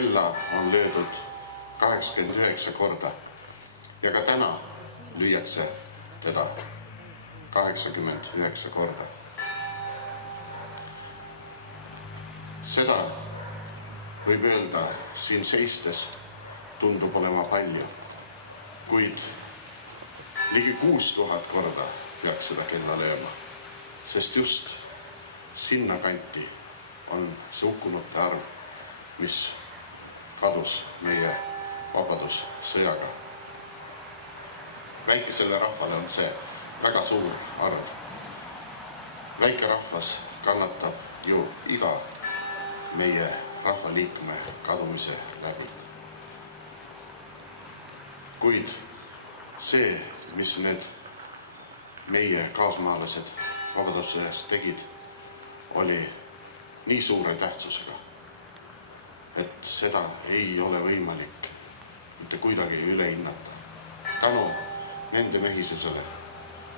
kella on löödud 89 korda ja ka täna lüüakse teda 89 korda. Seda võib öelda siin seistes tundub olema palju, kuid ligi 6000 korda peaks seda kella lööma, sest just sinna kanti on see hukkunute arv, mis kadus meie vabadussõjaga. Väikesele rahvale on see väga suur arv. Väike rahvas kannatab ju iga meie rahvaliikme kadumise läbi. Kuid see, mis need meie kaasmaalased vabadussõjas tegid, oli nii suure tähtsusega, et seda ei ole võimalik mitte kuidagi üle hinnata. Tänu nende mehisusele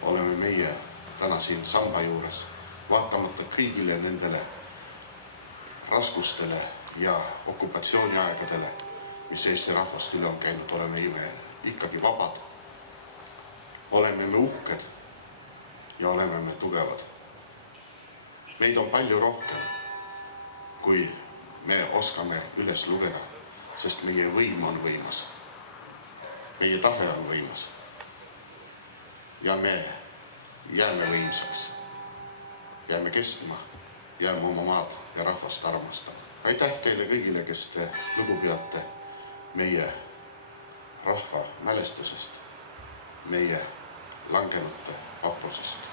oleme meie täna siin samba juures, vaatamata kõigile nendele raskustele ja okupatsiooniaegadele, mis Eesti rahvast üle on käinud, oleme ikkagi vabad. Oleme me uhked ja oleme me tugevad. Meid on palju rohkem, kui me oskame üles lugeda, sest meie võim on võimas. Meie tahe on võimas. Ja me jääme võimsaks. Jääme kestma, jääme oma maad ja rahvast armastama. Aitäh teile kõigile, kes te lugu peate meie rahva mälestusest, meie langenute vaprusest.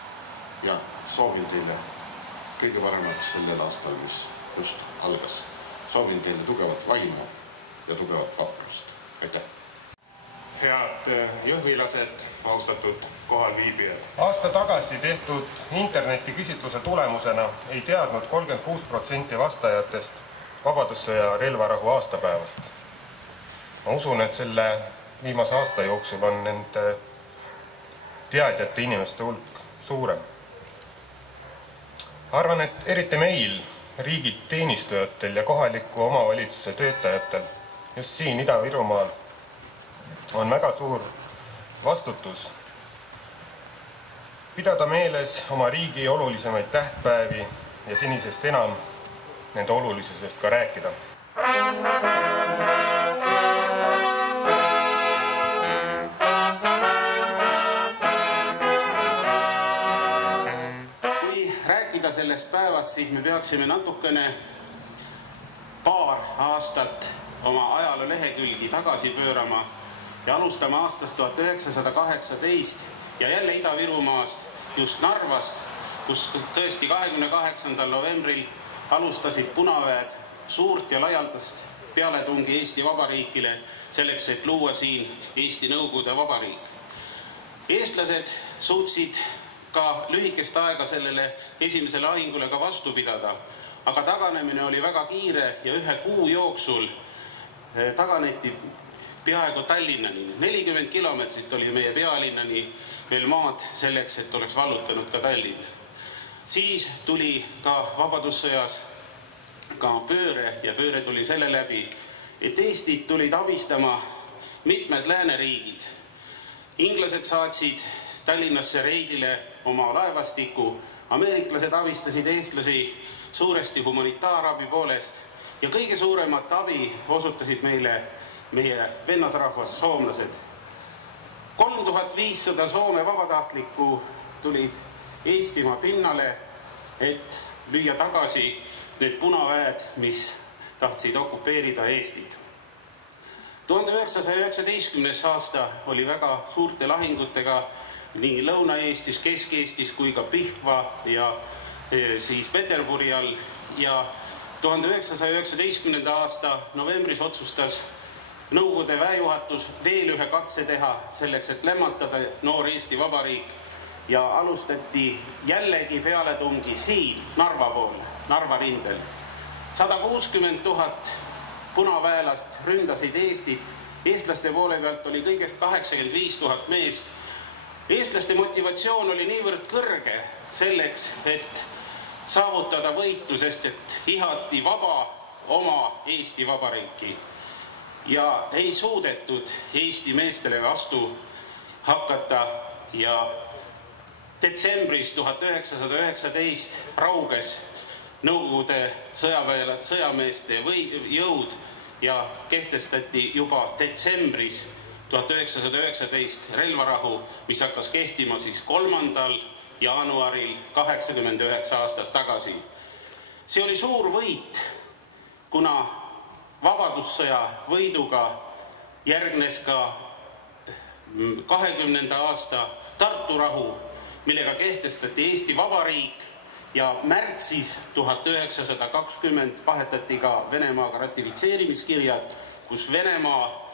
Ja soovin teile kõige paremaks sellel aastal, mis just algas. Soovin teile tugevat vaimu ja tugevat vaprust. Aitäh! Head jõhvilased, austatud kohalviibijad. Aasta tagasi tehtud internetiküsitluse tulemusena ei teadnud 36% vastajatest vabadussõja relvarahu aastapäevast. Ma usun, et selle viimase aasta jooksul on nende teadjate inimeste hulk suurem. Arvan, et eriti meil, riigi teenistujatel ja kohaliku omavalitsuse töötajatel, just siin Ida-Virumaal, on väga suur vastutus pidada meeles oma riigi olulisemaid tähtpäevi ja senisest enam nende olulisusest ka rääkida. Kui rääkida sellest päevast, siis me peaksime natukene paar aastat oma ajaloo lehekülgi tagasi pöörama ja alustame aastast 1918 ja jälle Ida-Virumaas, just Narvas, kus tõesti 28. novembril alustasid punaväed suurt ja laialdast pealetungi Eesti Vabariikile selleks, et luua siin Eesti Nõukogude Vabariik. Eestlased suutsid ka lühikest aega sellele esimesele lahingule ka vastu pidada, aga taganemine oli väga kiire ja 1 kuu jooksul taganeti peaaegu Tallinnani. 40 kilomeetrit oli meie pealinnani veel maad selleks, et oleks vallutanud ka Tallinn. Siis tuli ka vabadussõjas ka pööre ja pööre tuli selle läbi, et Eestit tulid abistama mitmed lääneriigid. Inglased saatsid Tallinnasse reidile oma laevastiku, ameeriklased abistasid eestlasi suuresti humanitaarabi poolest ja kõige suuremat abi osutasid meile meie vennasrahvas soomlased. 3500 Soome vabatahtlikku tulid Eestimaa pinnale, et lüüa tagasi need punaväed, mis tahtsid okupeerida Eestit. 1919. aasta oli väga suurte lahingutega nii Lõuna-Eestis, Kesk-Eestis kui ka Pihkva ja siis Peterburi all ja 1919. aasta novembris otsustas Nõukogude väejuhatus veel ühe katse teha selleks, et lämmatada noor Eesti Vabariik ja alustati jällegi pealetungi siin Narva poole, Narva rindel. 160 000 punaväelast ründasid Eestit, eestlaste poole pealt oli kõigest 85 000 meest. Eestlaste motivatsioon oli niivõrd kõrge selleks, et saavutada võitu, sest et ihati vaba oma Eesti Vabariiki ja ei suudetud Eesti meestele vastu hakata ja detsembris 1919 rauges Nõukogude sõjameeste jõud ja kehtestati juba detsembris 1919 relvarahu, mis hakkas kehtima siis 3. jaanuaril 89 aastat tagasi. See oli suur võit, kuna vabadussõja võiduga järgnes ka 20. aasta Tartu rahu, millega kehtestati Eesti Vabariik ja märtsis 1920 vahetati ka Venemaaga ratifitseerimiskirjad, kus Venemaa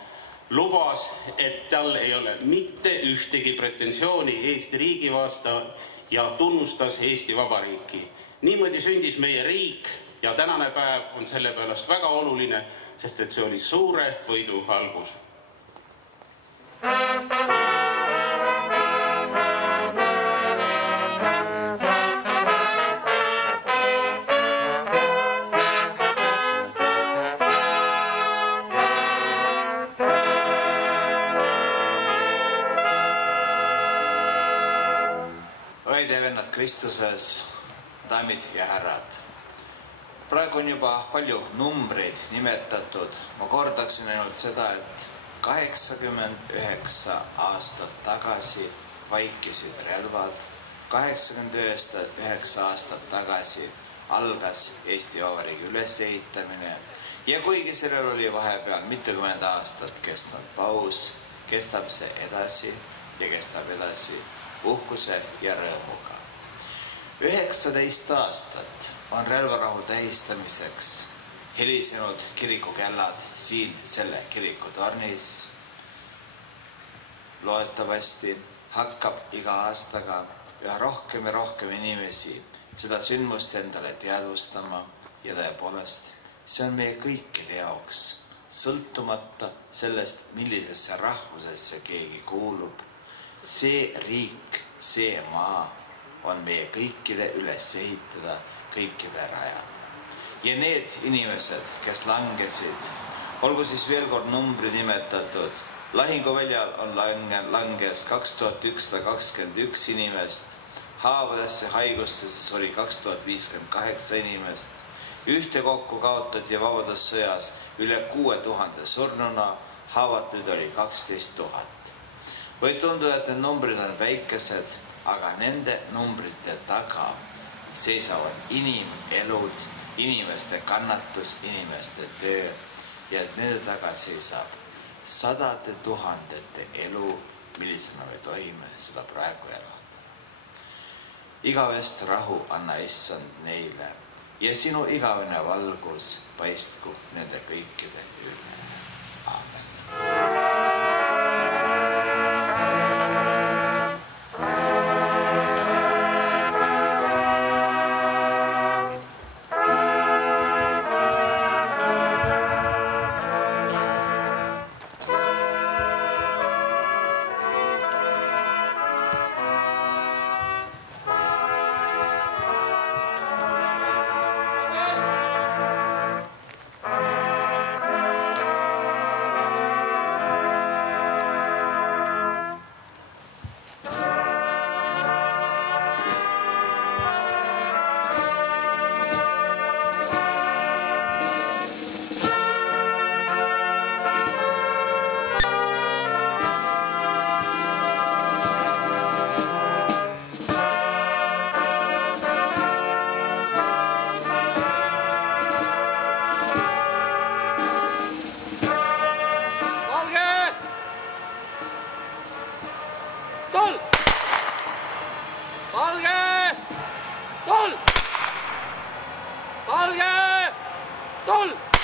lubas, et tal ei ole mitte ühtegi pretensiooni Eesti riigi vastu ja tunnustas Eesti Vabariiki. Niimoodi sündis meie riik ja tänane päev on selle pärast väga oluline, sest et see oli suure võidu algus. Vennad Kristuses, daamid ja härrad. Praegu on juba palju numbreid nimetatud. Ma kordaksin ainult seda, et 89 aastat tagasi vaikisid relvad. 89 aastat tagasi algas Eesti Vabariigi ülesehitamine ja kuigi sellel oli vahepeal mitukümmend aastat kestnud paus, kestab see edasi ja kestab edasi uhkuse ja rõõmuga. 19 aastat on relvarahu tähistamiseks helisenud kirikukellad siin selle kirikutornis. Loodetavasti hakkab iga aastaga üha rohkem ja rohkem inimesi seda sündmust endale teadvustama ja tõepoolest, see on meie kõikide jaoks, sõltumata sellest, millisesse rahvusesse keegi kuulub. See riik, see maa on meie kõikide üles ehitada, kõikide rajada. Ja need inimesed, kes langesid, olgu siis veel kord numbri nimetatud, lahinguväljal on langes 2121 inimest, haavadesse haigustesse oli 2058 inimest, ühtekokku kaotati vabadussõjas üle 6000 surnuna, haavatuid oli 12 000. Võib tunduda, et need numbrid on väikesed, aga nende numbrite taga seisavad inimelud, inimeste kannatus, inimeste töö ja nende taga seisab sadade tuhandete elu, millisena me tohime seda praegu elada. Igavest rahu anna issand neile ja sinu igavene valgus paistku nende kõikide üle. Amen. Valge! Tol!